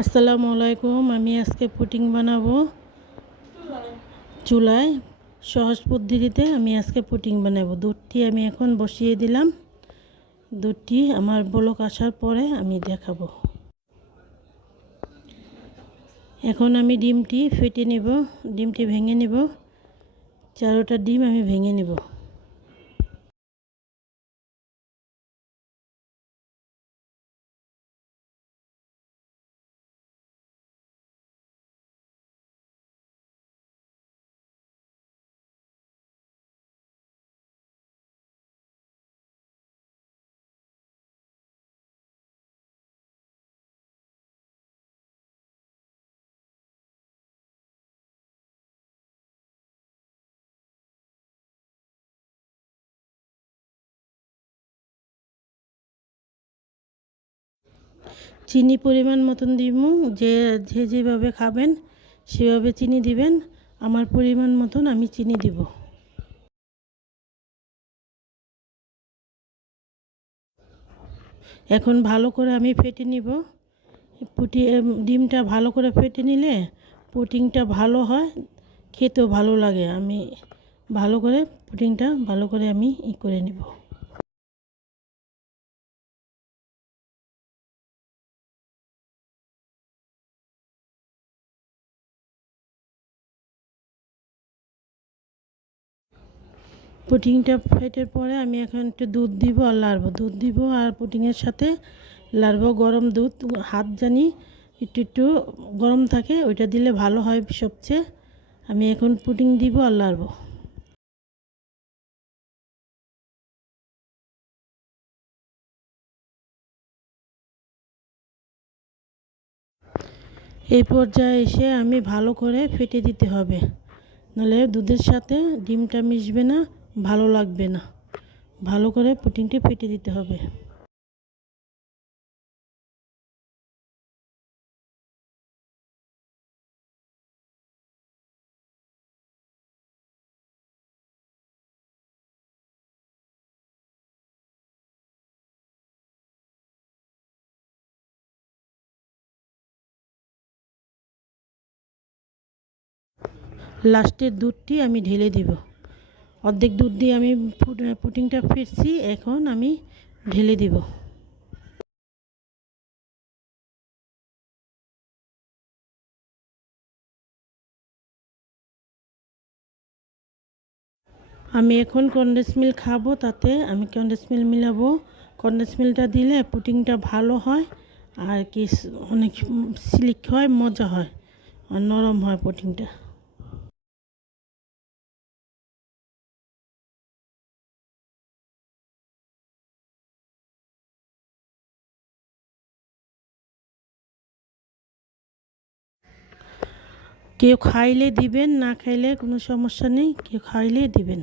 আসসালামু আলাইকুম। আমি আজকে পুডিং বানাবো চুলায়। সহজ পদ্ধতিতে আমি আজকে পুডিং বানাবো। দুধটি আমি এখন বসিয়ে দিলাম। দুধটি আমার বলক আসার পরে আমি দেখাবো। এখন আমি ডিমটি ফেটে নেব, ডিমটি ভেঙে নেব। 4টা ডিম আমি ভেঙে নেব। চিনি পরিমাণ মতন দিব, যে যেভাবে খাবেন সেভাবে চিনি দিবেন। আমার পরিমাণ মতন আমি চিনি দিব। এখন ভালো করে আমি ফেটে নিব। ডিমটা ভালো করে ফেটে নিলে পুডিংটা ভালো হয়, খেতেও ভালো লাগে। আমি ভালো করে পুডিংটা ভালো করে আমি করে নিব। পুডিংটা ফেটার পরে আমি এখন একটু দুধ দিব আর লাড়বো। দুধ দিব আর পুডিংয়ের সাথে লাড়বো। গরম দুধ, হাত জানি একটু একটু গরম থাকে, ওইটা দিলে ভালো হয় সবচেয়ে। আমি এখন পুডিং দিব আর লাড়বো। এই পর্যায়ে এসে আমি ভালো করে ফেটে দিতে হবে, নাহলে দুধের সাথে ডিমটা মিশবে না, ভালো লাগবে না। ভালো করে পুডিংটা ফেটে দিতে হবে। লাস্টের দুধটি আমি ঢেলে দিব। অর্ধেক দুধ দিয়ে আমি পুডিংটা ফেটছি, এখন আমি ঢেলে দিব। আমি এখন কনডেন্স মিল্ক খাবো, তাতে আমি কনডেন্স মিল্ক মিলাবো। কনডেন্স মিল্কটা দিলে পুডিংটা ভালো হয়, আর কি অনেক সিল্ক হয়, মজা হয় আর নরম হয় পুডিংটা। কেউ খাইলে দিবেন, না খাইলে কোনো সমস্যা নেই, কেউ খাইলে দিবেন।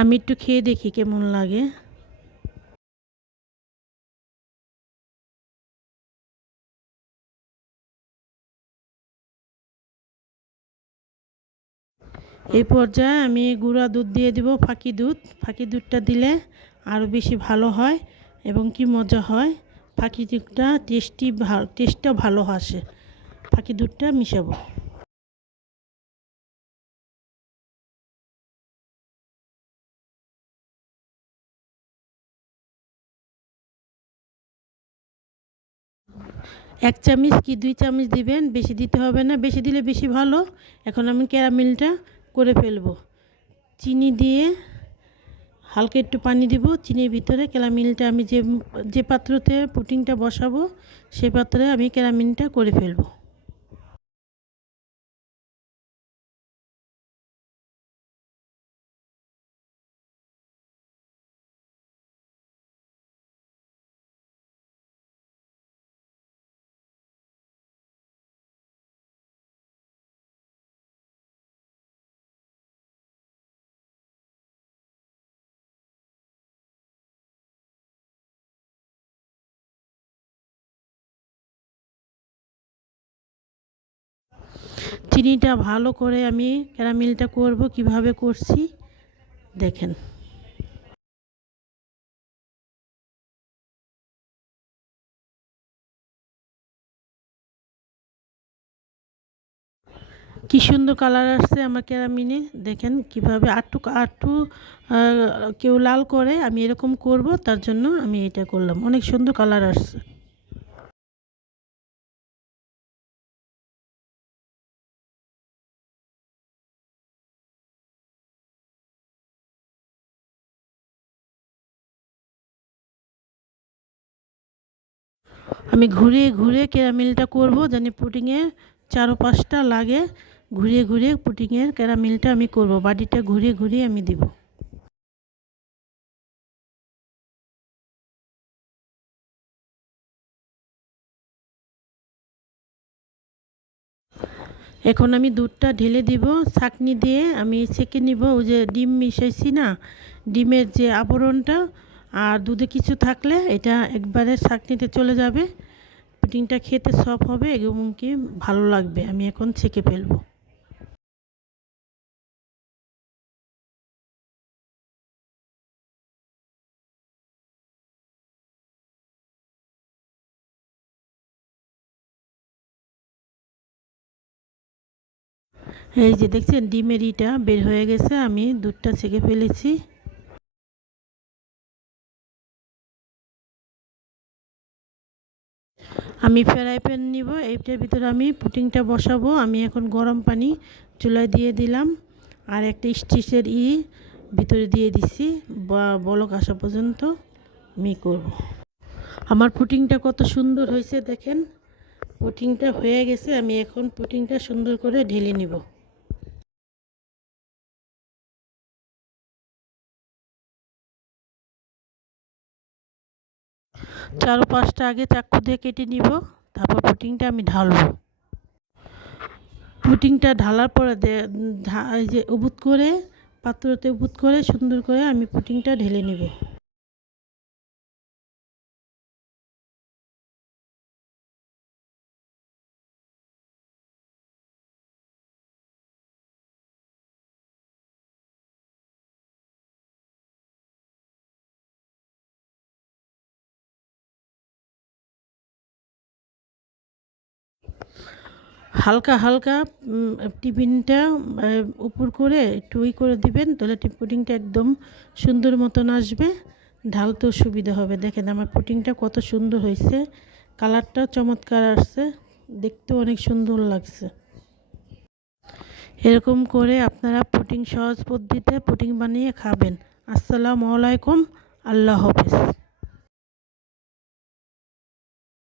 আমি একটু খেয়ে দেখি কেমন লাগে। এই পর্যায়ে আমি গুঁড়া দুধ দিয়ে দিব, ফাঁকি দুধ। ফাঁকি দুধটা দিলে আরও বেশি ভালো হয় এবং কি মজা হয়। ফাঁকি দুধটা টেস্টটা ভালো আসে। ফাঁকি দুধটা মিশাবো। এক চামচ কি 2 চামচ দিবেন, বেশি দিতে হবে না। বেশি দিলে বেশি ভালো। এখন আমি ক্যারামেলটা করে ফেলবো। চিনি দিয়ে হালকা একটু পানি দিব চিনির ভিতরে। ক্যারামেলটা আমি যে যে পাত্রতে পুডিংটা বসাবো সেই পাত্রে আমি ক্যারামেলটা করে ফেলবো। চিনিটা ভালো করে আমি ক্যারামেলটা করব, কিভাবে করছি দেখেন। কি সুন্দর কালার আসছে আমার ক্যারামেলের, দেখেন কিভাবে আটটু আটটু কেউ লাল করে, আমি এরকম করব, তার জন্য আমি এটা করলাম। অনেক সুন্দর কালার আসছে। আমি ঘুরিয়ে ঘুরিয়ে ক্যারামেলটা করব, জানি পুডিংয়ে চারপাশটা লাগে। ঘুরিয়ে ঘুরিয়ে পুডিংয়ের ক্যারামেলটা আমি করব, বাটিটা ঘুরিয়ে ঘুরিয়ে আমি দিব। এখন আমি দুধটা ঢেলে দিব, ছাঁকনি দিয়ে আমি ছেঁকে নিব। ওই যে ডিম মিশাইছি না, ডিমের যে আবরণটা আর দুধে কিছু থাকলে এটা একবারে ছাঁকনিতে চলে যাবে। পুডিংটা খেতে সফট হবে এবং কি ভালো লাগবে। আমি এখন ছেঁকে ফেলবো। এই যে দেখছেন ডিমের ইটা বের হয়ে গেছে, আমি দুধটা ছেঁকে ফেলেছি। আমি ফ্রাই প্যান নিব, এইটার ভিতরে আমি পুডিংটা বসাবো। আমি এখন গরম পানি চুলায় দিয়ে দিলাম, আর একটা স্টিচের ভিতরে দিয়ে দিছি, বলক আসা পর্যন্ত আমি করব। আমার পুডিংটা কত সুন্দর হয়েছে দেখেন, পুডিংটা হয়ে গেছে। আমি এখন পুডিংটা সুন্দর করে ঢেলে নিব। চার পাঁচটা আগে চাকু দিয়ে কেটে নিব, তারপর পুডিংটা আমি ঢালবো। পুডিংটা ঢালার পরে এই যে উবুত করে, পাত্রতে উবুত করে সুন্দর করে আমি পুডিংটা ঢেলে নিব। হালকা হালকা টিফিনটা উপর করে একটু করে দিবেন, তাহলে পুডিংটা একদম সুন্দর মতন আসবে, ঢালতেও সুবিধা হবে। দেখেন আমার পুডিংটা কত সুন্দর হয়েছে, কালারটা চমৎকার আসছে, দেখতেও অনেক সুন্দর লাগছে। এরকম করে আপনারা পুডিং সহজ পদ্ধতিতে পুডিং বানিয়ে খাবেন। আসসালামু আলাইকুম, আল্লাহ হাফেজ।